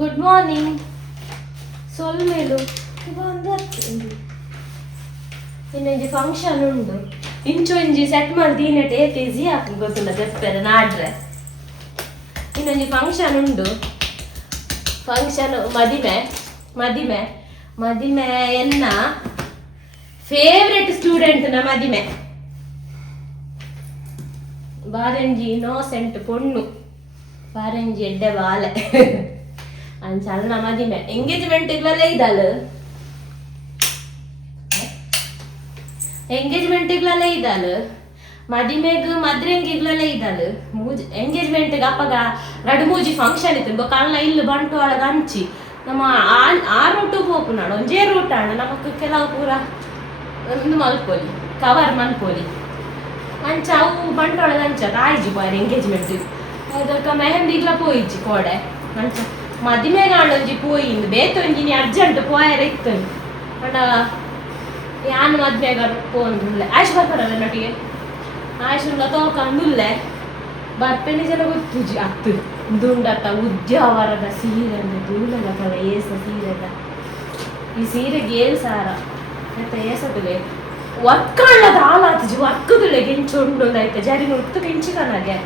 Good morning. ಸೊಲ್ಮೇಲು ಒಂದು ಇನ್ನೊಂಜಿ function ಉಂಡು. ಇಂಚೊಂಜಿ set ಮಾಡಿ ನೆಟ್ ಏತ್ ಈಸಿ ಹಾಕಿ ಗೊತ್ತಿಲ್ಲ ತೆಪ್ಪೆರೆ ನಾಡ್ರೆ. ಇನ್ನೊಂಜಿ ಫಂಕ್ಷನ್ ಉಂಡು. ಫಂಕ್ಷನ್ ಮದಿಮೆ ಎನ್ನ ಫೇವ್ರೆಟ್ ಸ್ಟೂಡೆಂಟ್ನ ಮದಿಮೆ. ಬಾರಂಜಿ ಇನ್ನೋಸೆಂಟ್ ಪೊಣ್ಣು, ಬಾರಂಜಿ ಎಡ್ಡೆ ಬಾಲೆ ಅಂಚಲ್ನ ಮದಿಮೆ. ಎಂಗೇಜ್ಮೆಂಟ್ಗಳೆಲ್ಲ ಇದ್ದಾಳು ಮದಿಮೆಗ್ ಮದ್ರೆಂಗಿಗ್ಲೆಲ್ಲ ಇದ್ದಾಳು. ಎಂಗೇಜ್ಮೆಂಟ್ಗೆ ಅಪ್ಪಗ ರಡು ಮೂಜಿ ಫಂಕ್ಷನ್ ಇತ್ತು ಕಾಲ್ನ ಇಲ್ಲಿ ಬಂಟ್ವಾಳದ ಹಂಚಿ ನಮ್ಮ ಆ ರೂಟು ಹೋಗು ನಾಡು ಒಂಜೇ ರೂಟ್ ಆಣ ನಮಕ್ ಕೆಲವು ಪೂರ ಒಂದು ಮಲ್ಪೊಲಿ ಕವರ್ ಮಲ್ಪೊಲಿ ಅಂಚ ಅವು ಬಂಟ್ವಾಳದ ಹಂಚ ಆಯ್ಜಿ ಬಾರಿ ಎಂಗೇಜ್ಮೆಂಟ್ ಅದಕ್ಕೆ ಮೆಹಂದಿಗ್ಲ ಪೋಯಿಜ್ಜಿ ಕೋಡೆ ಅಂಚ ಮದಿಮೆಗಾಣೊಂಜಿ ಪೋಯಿಂದು ಬೇತೊಂಜಿನಿ ಅರ್ಜೆಂಟ್ ಪೋಯರ ಇತ್ತು ಅಣ್ಣ. ಯಾನು ಮದ್ಮೆಗ ಪೋಂದುಲ್ಲೆ ಆಯ್ಷ್ ಬರ್ತಾರಲ್ಲ ನಟಿಗೆ ಆಯ್ಷುಲ್ಲ ತೋಕಂದುಲ್ಲೆ ಬರ್ಪೆನಿ ಜನ ಗೊತ್ತುಜಿ ಅತ್ತು ದುಂಡತ್ತ ಉದ್ಯಾವರದ ಸೀರೆ ದೂಲಗತ್ತವ ಏಸ ಸೀರೆದ ಈ ಸೀರೆಗೆ ಏಳು ಸಾರ ಆಯ್ತ ಏಸದುಲೆ ಒಕ್ಕಳ್ಳದ ಹಾಲಾತಜಿ ಒಕ್ಕದುಲೆ ಗೆಂಚೊಂಡೊಂದಾಯ್ತ ಜರಿ ಉತ್ತು ಕೆಂಚಿಕನಾಗೆ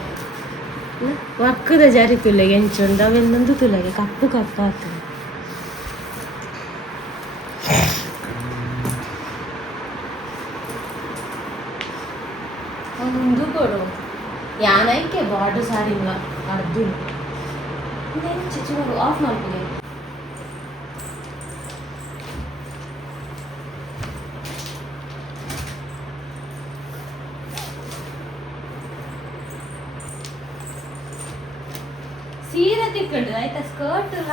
ಒಕ್ಕದ ಜರಿ ತುಲೆ ಗೆಂಚೊಂಡು ಅವೆಲ್ಲೊಂದು ತುಲೆಗೆ ಕಪ್ಪು ಕಪ್ಪು ಆಗ್ತದೆ. ಒಂದು ಕೊಡು ಯಾನೈಕೆ ಬಾರ್ಡರ್ ಸಾರಿಲ್ಲ ಅರ್ದು ಚಿಚ್ಚು ಆಫ್ ಮಾಡ್ತೀನಿ. ಸೀರೆ ತಿಕ್ಕೊಂಡು ಆಯ್ತಾ ಸ್ಕರ್ಟ್ ಎಲ್ಲ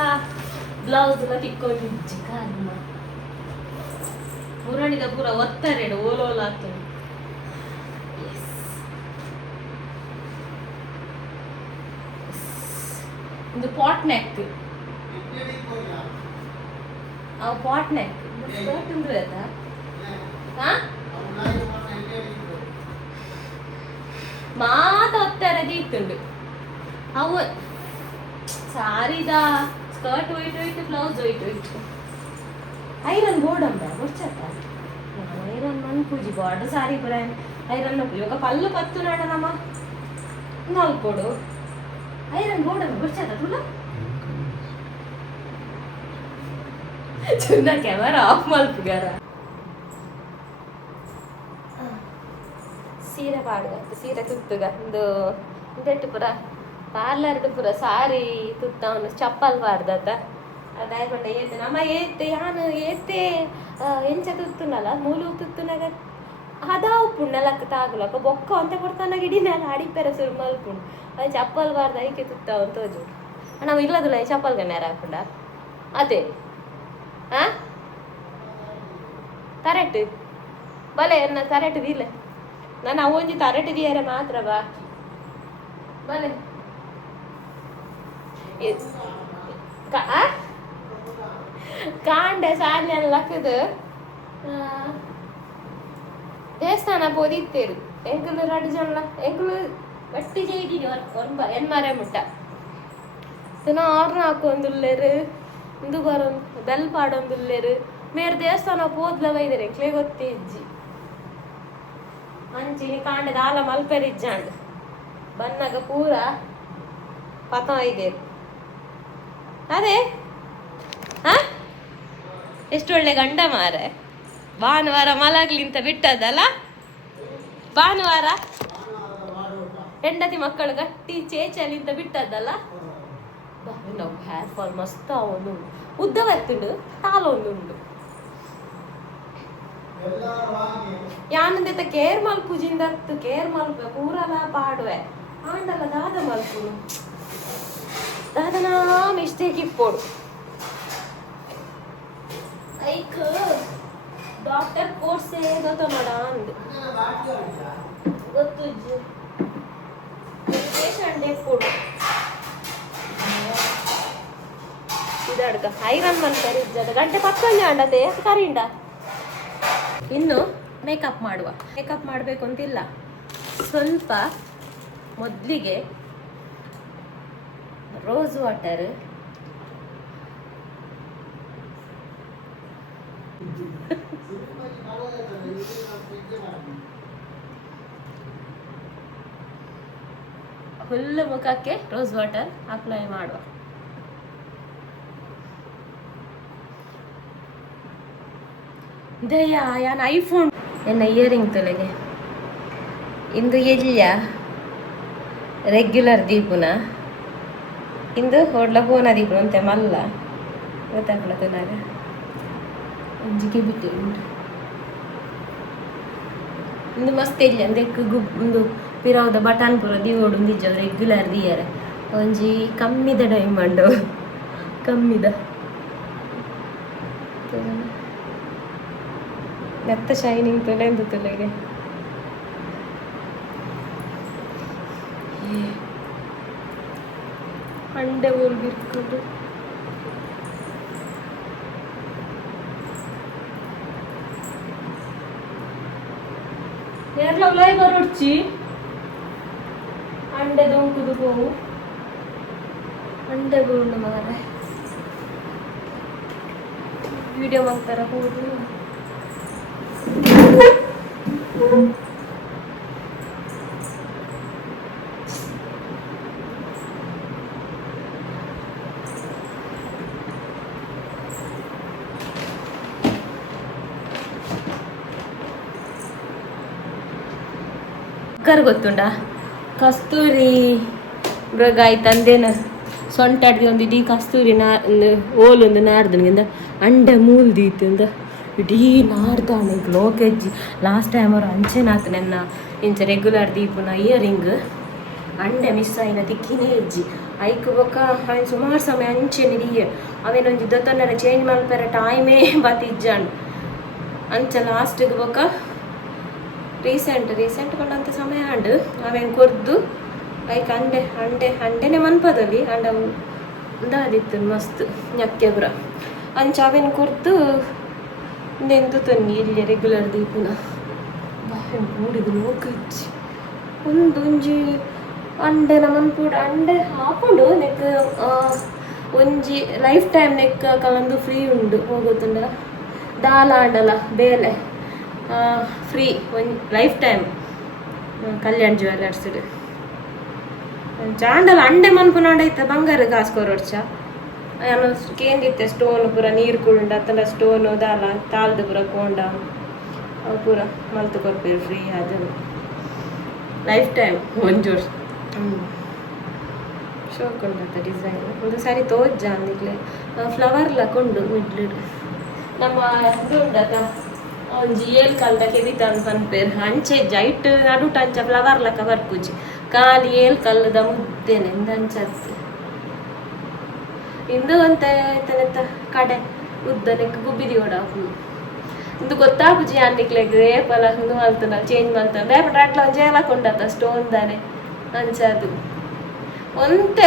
ಬ್ಲೌಸ್ ಎಲ್ಲ ತಿಕ್ಕೊಂಡು ಚಿಕ್ಕ ಪುರಾಣಿದ ಪೂರ ಒತ್ತರೆಡು ಓಲೋಲ ಆಗ್ತದೆ. ಇದು ಪಾಟ್ ನೆಕ್ ಅವು ಪಾಟ್ ನೆಕ್ ಸ್ಕರ್ಟ್ ಉಂಡು ಆಯ್ತಾ ಮಾತ ಒತ್ತರದಿ ಇತ್ತುಂಡು ಅವು ಸಾರಿದ ಸ್ಕರ್ಟ್ ಒಯ್ಟ್ ಒಯ್ಟ್ ಬ್ಲೌಸ್ ಒಯ್ಟ್ ಒಯ್ಟ್ ಐರನ್ ಬೋರ್ಡ್ ಅಂಬ ಗೊಚ್ಚತ್ತ ಐರನ್ ಮನ್ ಪೂಜಿ ಬಾರ್ಡ್ ಸಾರಿ ಬರ ಐರನ್ ಇವಾಗ ಪಲ್ಲು ಪತ್ತು ನಾಡ ನಮ್ಮ ನಾಲ್ಕೊಡು ಐರನ್ ಬೋರ್ಡ್ ಅಂಬ ಗೊಚ್ಚತ್ತ ತುಳ ಚಂದ ಕ್ಯಾಮರಾ ಆಫ್ ಮಲ್ಪುಗಾರ ಸೀರೆ ಪಾಡ್ಗತ್ತು ಸೀರೆ ತುತ್ತುಗ ಒಂದು ಇದೆಟ್ಟು ಪುರ ಪಾರ್ಲರ್ದು ಪುರ ಸಾರಿ ತುತ್ತ ಅವನು ಚಪ್ಪಲ್ ಬಾರ್ದತ್ತ ಅದಾಯ್ಕೊಂಡ ಏತೆ ನಮ್ಮ ಏತೆ ಯಾನು ಏತೆ ಎಂಚ ತುತ್ತುನಲ್ಲ ಮೂಲು ತುತ್ತುನಾಗ ಅದಾವು ಪುಣ್ಣಲಕ್ಕ ತಾಗುಲಕ್ಕ ಬೊಕ್ಕ ಅಂತ ಕೊಡ್ತಾನ ಗಿಡಿನೆಲ್ಲ ಅಡಿಪೆರ ಸುರು ಮಲ್ಪುಂಡು ಅದು ಚಪ್ಪಲ್ ಬಾರ್ದ ಐಕೆ ತುತ್ತ ಅಂತ ತೋಜು ನಾವು ಇಲ್ಲದಿಲ್ಲ ಚಪ್ಪಲ್ಗೆ ನೇರ ಹಾಕೊಂಡ ಅದೇ ತರೆಟ್ ಬಲೆ ಎನ್ನ ತರೆಟ್ ದಿಲ್ಲ ನಾನು ಅವೊಂಜಿ ತರೆಟ್ ದಿಯರೆ ಮಾತ್ರ ಬಾ ಬಲೆ ಕಾಂಡೆ ಸಾಲಿನೆಲ್ಲ ಲಕ್ಕದು ದೇವಸ್ಥಾನ ಪೋದಿತ್ತೇರು ಎಂಕುಲು ರಡು ಜನ ಎಂಕುಲು ಬಟ್ಟಿ ಜೈದಿನಿ ಎನ್ಮಾರೆ ಮುಟ್ಟ ದಿನ ಆರ್ನ ಹಾಕೊಂದುಲ್ಲೇರು ಇಂದು ಬರೊಂದು ಬೆಲ್ ಪಾಡೊಂದುಲ್ಲೇರು ಮೇರೆ ದೇವಸ್ಥಾನ ಪೋದ್ಲ ಬೈದರೆ ಎಂಕ್ಲೇ ಗೊತ್ತೇ ಇಜ್ಜಿ ಅಂಚಿನಿ ಕಾಂಡೆ ದಾಲ ಮಲ್ಪೆರಿಜ್ಜಾಂಡು ಬನ್ನಾಗ ಪೂರ ಪತ ಐದೇರು ಅದೇ ಎಷ್ಟು ಒಳ್ಳೆ ಗಂಡ ಮಾರೆ ಭಾನುವಾರ ಮಲಗ್ಲಿಂತ ಬಿಟ್ಟದಲ್ಲ ಭಾನುವಾರ ಹೆಂಡತಿ ಮಕ್ಕಳು ಗಟ್ಟಿ ಚೇಚಲಿಂತ ಬಿಟ್ಟದ್ದಲ್ಲ ನಾವು ಹೇರ್ ಫಾಲ್ ಮಸ್ತ್ ಅವನು ಉದ್ದ ಬರ್ತುಂಡು ತಾಲೊಂದುಂಡು ಯಾನಂದ ಕೇರ್ ಮಲ್ಪುಜಿಂದ ಕೇರ್ ಮಲ್ಪ ಪೂರಲ ಪಾಡುವೆ ಆಂಡಲ್ಲ ದಾದ ಮಲ್ಪುನು ದಾದನಾ ಮಿಸ್ಟೇಕ್ ಇಪ್ಪೋಡು ಐಕ್ ಡಾಕ್ಟರ್ ಕೋರ್ಸೇ ಗೊತ್ತ ನೋಡ ಅಂದು ಗೊತ್ತು ಪೇಷಂಟ್ ಎಪ್ಪೋಡು ಇದಡ್ಕ ಐರನ್ ಮನ್ಕರಿ ಇಜ್ಜದ ಗಂಟೆ ಪಕ್ಕಂಜ ಅಂಡದೆ ಕರಿಂಡ ಇನ್ನು ಮೇಕಪ್ ಮಾಡುವ ಮೇಕಪ್ ಮಾಡಬೇಕು ಅಂತಿಲ್ಲ ಸ್ವಲ್ಪ ಮೊದಲಿಗೆ ರೋಸ್ ವಾಟರ್ ಫುಲ್ ಮುಖಕ್ಕೆ ರೋಸ್ ವಾಟರ್ ಅಪ್ಲೈ ಮಾಡುವ. ದಯಾ ಯಾನ್ ಐಫೋನ್ ಎನ್ನ ಇಯರಿಂಗ್ ತೊಲೆಗೆ ಇಂದು ಎಲ್ಲಿಯ ರೆಗ್ಯುಲರ್ ದೀಪುನ ಇಂದು ಹೊಡ್ಲ ಪೋನ ದೀಪುನ ಅಂತೆ ಮಲ್ಲ ಗೊತ್ತಾಗ್ಲದ ನಾಗ ಅಂಜಿಕೆ ಬಿಟ್ಟು ಉಂಟು ಇಂದು ಮಸ್ತ್ ಎಲ್ಲಿ ಅಂದೆಕ್ ಒಂದು ಪಿರಾವ್ದ ಬಟಾನ್ ಪುರ ದಿವೋಡು ನಿಜ ರೆಗ್ಯುಲರ್ ದಿಯರೆ ಒಂಜಿ ಕಮ್ಮಿದ ಡೈಮಂಡ್ ಕಮ್ಮಿದ ನೆತ್ತ ಶೈನಿಂಗ್ ತೊಲೆಂದು ತೊಲೆಗೆ ಅಂಡೆ ಊರ್ಗಿರ್ಕೊಂಡು ಯಾರ್ಲ ಲೈ ಬರೋಡ್ಚಿ ಅಂಡೆ ದೊಂಕುದು ಹೋಗು ಅಂಡೆ ಬೋರ್ಡು ಮಾರೆ ವಿಡಿಯೋ ಮಾಡ್ತಾರ ಹೋಗುದು ಗೊತ್ತುಂಡ ಕಸ್ತೂರಿ ಮೃಗಾಯಿ ತಂದೇನ ಸೊಂಟಾಡ್ದು ಒಂದು ಇಡೀ ಕಸ್ತೂರಿ ಓಲೊಂದು ನಾರ್ದನಿಂದ ಅಂಡೆ ಮೂಲ್ದೀತಿಂದ ಇಡೀ ನಾರ್ದಾನೆ ಲೋಕೆಜ್ಜಿ ಲಾಸ್ಟ್ ಟೈಮ್ ಅವರು ಅಂಚೆನಾತ್ ನನ್ನ ಇಂಚ ರೆಗ್ಯುಲರ್ ದೀಪುನ ಇಯರಿಂಗ್ ಅಂಡೆ ಮಿಸ್ ಆಯ್ನ ತಿಕ್ಕಿನೇ ಇಜ್ಜಿ ಐಕ್ ಬೊಕ್ಕ ಅವನು ಸುಮಾರು ಸಮಯ ಅಂಚೆನೆ ದಿಯ ಅವೇನೊಂದು ದೊತ್ತನ್ನ ಚೇಂಜ್ ಮಾಡ್ತಾರ ಟೈಮೇ ಬತ್ತಿಜ್ಜಾಂಡ್ ಅಂಚ ಲಾಸ್ಟಿಗೆ ಬೊಕ್ಕ ರೀಸೆಂಟ್ ಕೊಂಡಂತ ಸಮಯ ಅಂಡು ಅವೇನು ಕೊರ್ದು ಐಕ್ ಅಂಡೆನೆ ಮನ್ಪದಲ್ಲಿ ಅಂಡ ದಾದಿತ್ತು ಮಸ್ತ್ ñಕ್ಕೆಬ್ರ ಅಂಚ ಅವೇನು ಕೊರ್ದು ನೆಂದು ತನ್ನಿ ಇಲ್ಲಿ ರೆಗ್ಯುಲರ್ ದೀಪುನ ಕೂಡಿದು ಲೋಕಜ್ಜಿ ಒಂದೊಂಜಿ ಅಂಡೆನ ಮನ್ಪುಡು ಅಂಡೆ ಹಾಕೊಂಡು ನೆಕ್ ಒಂಜಿ ಲೈಫ್ ಟೈಮ್ ನೆಕ್ ಕಲಂದು ಫ್ರೀ ಉಂಡು ಹೋಗುತ್ತುಂಡ ದಾಲ ಅಂಡಲ ಬೇಲೆ ಫ್ರೀ ಒಂದು ಲೈಫ್ ಟೈಮ್ ಕಲ್ಯಾಣ್ ಜ್ಯುವೆಲರ್ಸ್ಡ್ ಚಾಂಡಲ ಅಂಡೆ ಮನ್ಪುನಾಂಡೈತೆ ಬಂಗಾರ ಕಾಸ್ಕೋರೊಡ್ಚ ನಾನು ಕೇಂದಿತ್ತೆ ಸ್ಟೋನ್ ಪೂರ ನೀರು ಕುಂಡ ಅತ್ತಂಡ ಸ್ಟೋನು ದಾಲ ತಾಳ್ದು ಪೂರ ಕೋಂಡ ಅವು ಪೂರ ಮಲ್ತು ಕೊಡ್ಪೇರು ಫ್ರೀ ಅದು ಲೈಫ್ ಟೈಮ್ ಒಂಜೋರ್ ಶೋಕೊಂಡ ಡಿಸೈನ್ ಒಂದು ಸಾರಿ ತೋಜ್ಜ ಅಂದಿಕ್ಲೆ ಫ್ಲವರ್ಲ ಕೊಂಡು ಮಿಡ್ಲಿಡ್ ನಮ್ಮ ಇದು ಉಂಡತ ಒಂಜಿ ಏಲ್ ಕಾಲ್ದ ಕೆದಿತ ಪನ್ಪೇರು ಅಂಚೆ ಜೈಟ್ ನಡುಟ ಅಂಚ ಫ್ಲವರ್ ಲಕ ಬರ್ಪುಜಿ ಕಾಲಿ ಏಲ್ ಕಲ್ಲದ ಮುದ್ದೇನೆ ಇಂದಂಚತ್ ಇಂದು ಅಂತ ಆಯ್ತಾನೆತ್ತ ಕಡೆ ಉದ್ದನೆಕ್ ಗುಬ್ಬಿದಿ ಓಡಾಪು ಇಂದು ಗೊತ್ತಾಪುಜಿ ಅನ್ನಿಕ್ಲೆಗ್ ಏಪಲ ಹಿಂದು ಮಲ್ತನ ಚೇಂಜ್ ಮಲ್ತನ ಬೇಪಟ ಅಟ್ಲ ಒಂಜಿ ಏಲ ಕೊಂಡತ ಸ್ಟೋನ್ ದಾನೆ ಅಂಚದು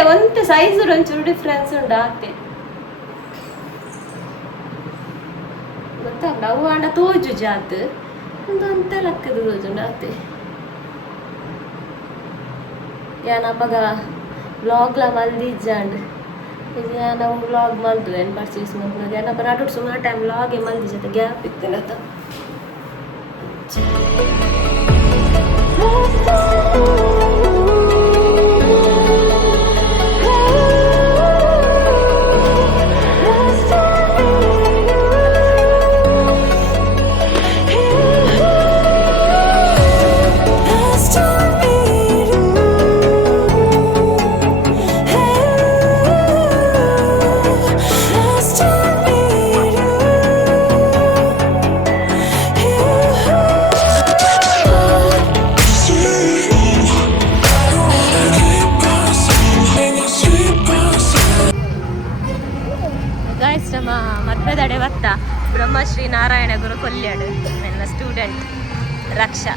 ಒಂತೆ ಸೈಜ್ ಒಂಚೂರು ಡಿಫ್ರೆನ್ಸ್ ಉಂಡು ಆತೆ ಗೊತ್ತಾಗ್ಲ ಅವು ಅಂಡ ತೋಜು ಜಾತ್ ಒಂದು ಅಂತೆ ಲಕ್ಕದ ತೋಜುಂಡು ಆತೆ ಯಾನಪ್ಪಗ ವ್ಲಾಗ್ಲ ಮಲ್ದಿಜ್ಜಾಂಡ್ ಇದು ನಾವು ವ್ಲಾಗ್ ಮಲ್ತು ಏನು ಪರ್ಚೇಸ್ ಮಾಡ್ದಾಗ ಏನಪ್ಪ ನಾಟು ಸುಮಾರು ಟೈಮ್ ವ್ಲಾಗೆ ಮಲ್ದಿ ಜೊತೆ ಗ್ಯಾಪ್ ಇತ್ತೇನೆ ಅಂತ ಮದ್ವೆದಡೆ ಬತ್ತ ಬ್ರಹ್ಮಶ್ರೀ ನಾರಾಯಣ ಗುರು ಕೊಲ್ಯಾಡು ನನ್ನ ಸ್ಟೂಡೆಂಟ್ ರಕ್ಷಾ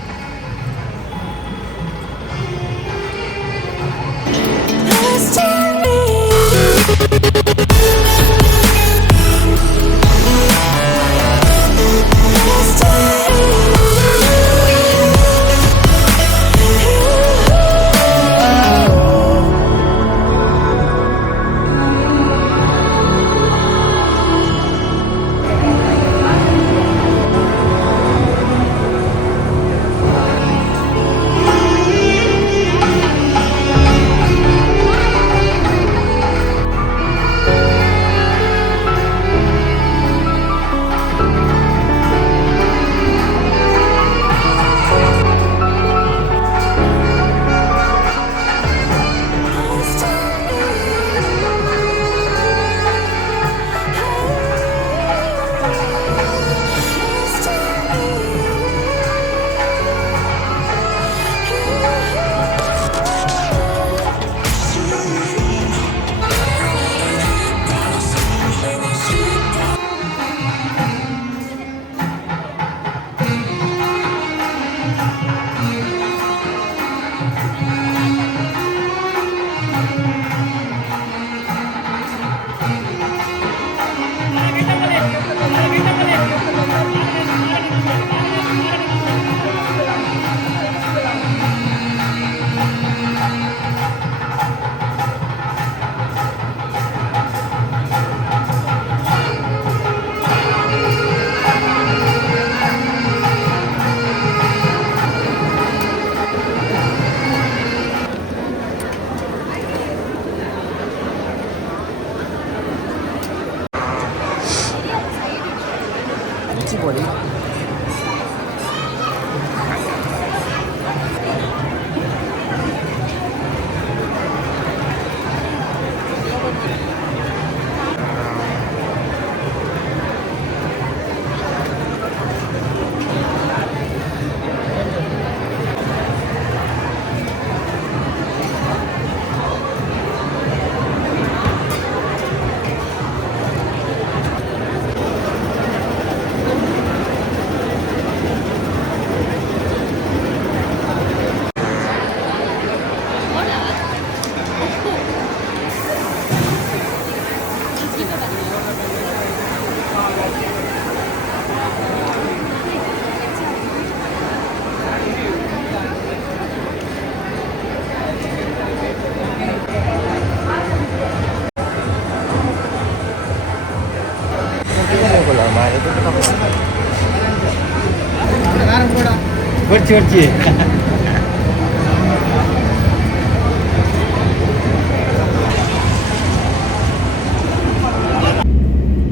Berci.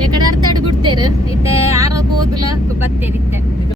ಎಕಡೆ ಅರ್ಥ ಬಿಡ್ತೇರು ಇತ್ತೆ ಆರೋಪ ಹೋದ್ಲ ಬತ್ತೇರಿ